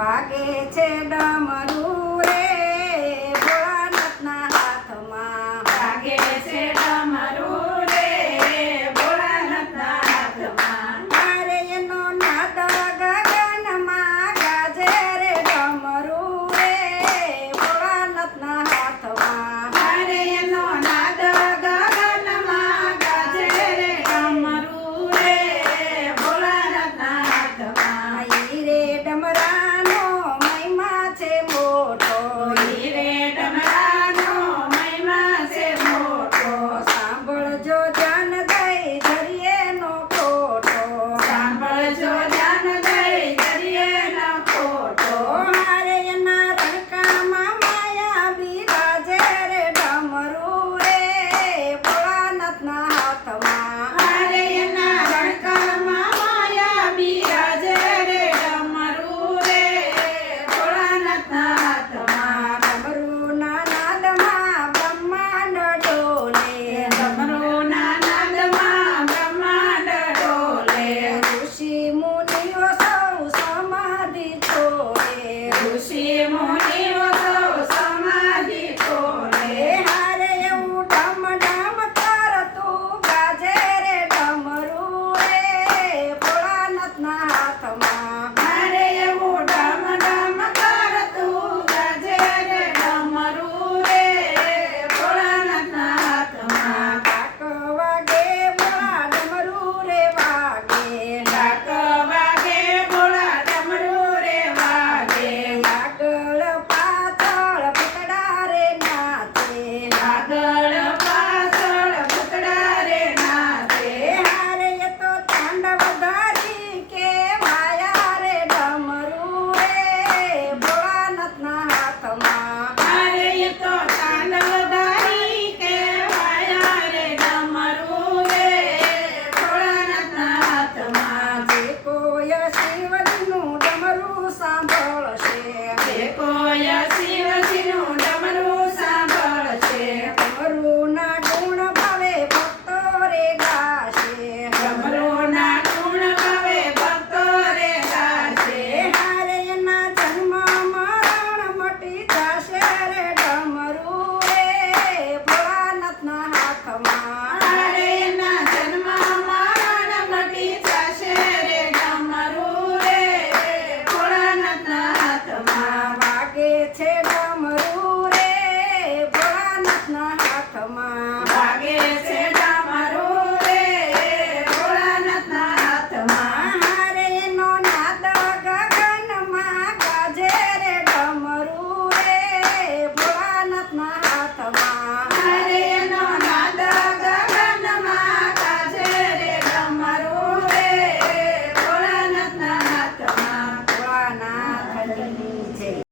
વાગે છે ડમરું રે ભોળાનાથના હાથમાં વાગે છે ડમરું રે ભોળાનાથના હાથમાં. અરે એનો નાદ ગગનમાં ગાજે રે ડમરું રે ભોળાનાથના હાથમાં. અરે એનો નાદ ગગનમાં ગાજે રે ડમરું રે ભોળાનાથના હાથમાં. ઈ રે ડમરાનો મહિમા છે મોટો ઈ રે ડમરાનો મહિમા છે મોટો. સાંભળજો ધ્યાન દઈ ધરીએનો ખોટો સાંભળજો ધ્યાન દઈ દરિયેનો ખોટો. મારે એના રણકામાં માયા બિરાજે રે ડમરું રે ભોળાનાથના હાથમાં. અરે એના રણકામાં માયા બિરાજે રે ડમરું રે ભોળાનાથના હાથમાં. ડમરુના નાદમાં બ્રહ્માંડ ડોલે ડમરુના નાદમાં બ્રહ્માંડ ડોલે. ઋષિ મુનિઓ સૌ સમાધિ છોડે ઋષિ મુનિઓ સૌ સમાધિ છોડે. હારે એવું ઢમ ઢમ કરતું ગાજે રે ડમરું રે ભોળાનાથના